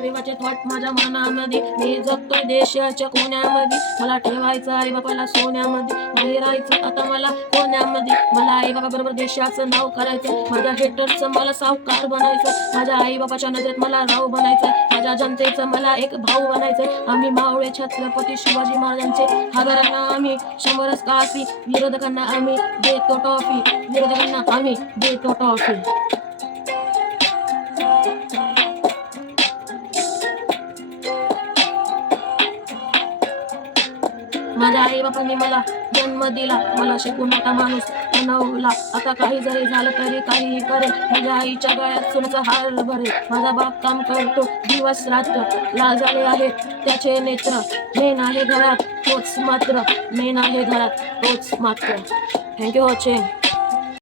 देवाचे थॉट माझ्या मनामध्ये, मी जगतोय देशाच्या कोण्यामध्ये. मला ठेवायचं आई बाबाला सोन्यामध्ये, नाही राहायचं आता मला कोण्यामध्ये. मला आई बाबा बरोबर देशाचं नाव करायचं, माझ्या हेटरचं मला सावकार बनायचं, माझ्या आई बाबाच्या नजरेत मला राव बनायचं, माझ्या जनतेचं मला एक भाऊ बनायचं. आम्ही मावळे छत्रपती शिवाजी महाराजांचे, हजारांना आम्ही शंभरच काफी, विरोधकांना आम्ही देतो टॉफी, विरोधकांना आम्ही देतो टॉफी. माझ्या आई बाबांनी मला जन्म दिला, मला शिकून मोठा माणूस बनवला. आता काही जरी झालं तरी काहीही करेल, माझ्या आईच्या गळ्यात सोन्याचा हार भरेल. माझा बाप काम करतो दिवस रात्र, लाल झाले आहेत त्याचे नेत्र. मेन आहे घरात तोच मात्र, मेन आहे घरात तोच मात्र. Thank you watching.